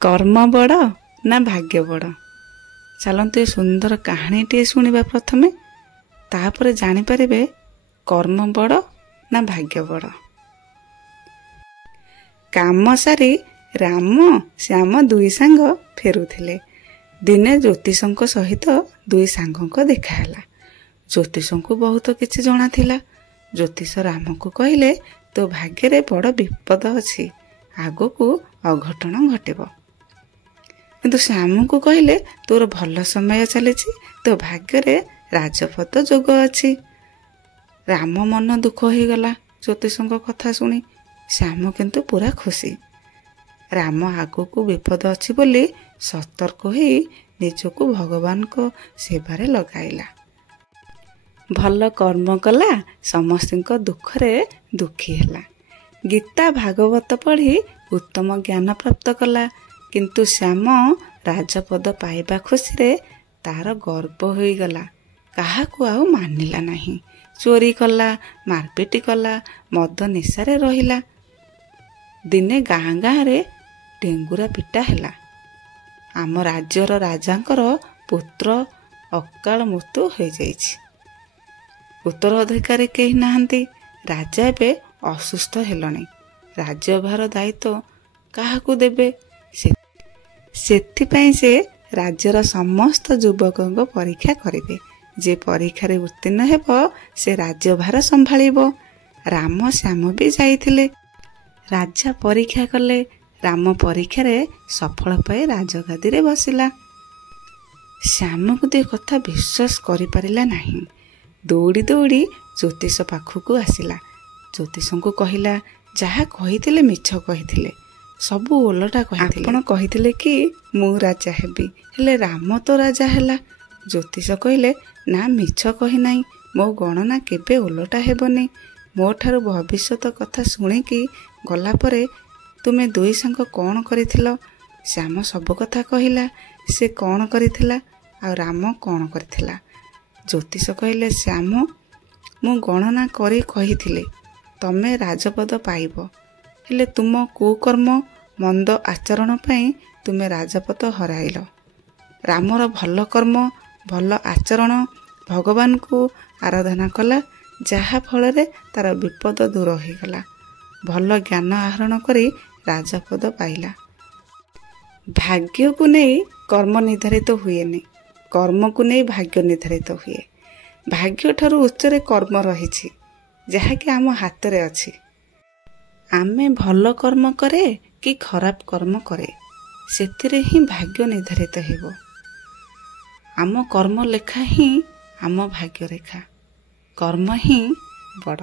कर्म बड़ ना भाग्य बड़। चलतु ये सुंदर कहानीटे शुणा प्रथमे तापर जानीपर कर्म बड़ ना भाग्य बड़। काम सारी राम श्याम दुई सांग फेरुथिले। दिने ज्योतिष सहित दुई सांग देखाला। ज्योतिष को बहुत किछि जणा थिला। ज्योतिष राम को कहले तो भाग्य रे बड़ विपद अछि, आगो को अघटन घटिब। किंतु श्याम को कहले तोर भल समय चली, तो भाग्य रे राजपद जोग अछि। राम मन दुख हो गला ज्योतिष कथा शुणी। श्याम किंतु पूरा खुशी। राम आगो को विपद अछि बोली सतर्क हो निजको भगवान को सेवारे लगाइला। भल कर्म कला, समस्त दुखरे दुखी हैला। गीता भागवत पढ़ी उत्तम ज्ञान प्राप्त कला। किंतु श्याम राजपद पाइबा खुशी रे तार गर्व हो गला। काहाकू आउ मानिला नहीं। चोरी कला, मारपिट कला, मद निशारे रहिला। दिने गाँ गाँ रे डेंगुरा पिटा हैला। आम राज्यर राजांकर पुत्र अकाल मृत्यु हो जाइछि। उत्तराधिकारी केही नाहंती। राजा एबे असुस्थ हेलणी। राज्यभार दायित्व काहाकू देबे? सेथिपाई से राज्यर समस्त युवकों परीक्षा करेंगे। जे परीक्षा उत्तीर्ण हेब से राज्यभार संभाळिबो। राम श्याम भी जाइथिले। राजा परीक्षा कले। राम परीक्षा रे सफल पाई राजगादी रे बसिला। श्याम को दे कथा विश्वास करि परिला नहीं। दौड़ी दौड़ी ज्योतिष पाखक आसिला। ज्योतिष को कहला, जहा कहिथिले मिछ कहिथिले, सबू ओलटा कहिथिले। आपण कहिथिले कि मु राजा हेबी, हेले राम तो राजा हैला। ज्योतिष कहले, ना मिछ कहि नाही, मो गणना केबे ओलटा हेबनी। मो ठारू भविष्यत कथा शुणिकी गला परे तुमे दुई सांग कौन करिथिलो? श्याम सब कथा कहिला। से कौन करिथिला आ राम कौन करिथिला? ज्योतिष कहले, श्याम मु गणना करी कहिथिले तमे राजपद पाइब, हेले तुम कुकर्म मंद आचरण पाई तुमे राजपद हराइल। रामर भल कर्म भल आचरण भगवान को आराधना कला, जहा फल रे तार विपद दूर हो गला। भल ज्ञान आहरण करी राजपद पाइला। भाग्य को नहीं कर्म निर्धारित हुए नहीं, कर्म को नहीं भाग्य निर्धारित हुए। भाग्य ठारू उच्चरे कर्म रही, जहाँकि आम हाथ रे अछि। आमे भल कर्म करे कि खराब कर्म करे, सेथिरे ही भाग्य निर्धारित हेबो। आम कर्म लेखा ही आम भाग्य रेखा। कर्म ही बड़।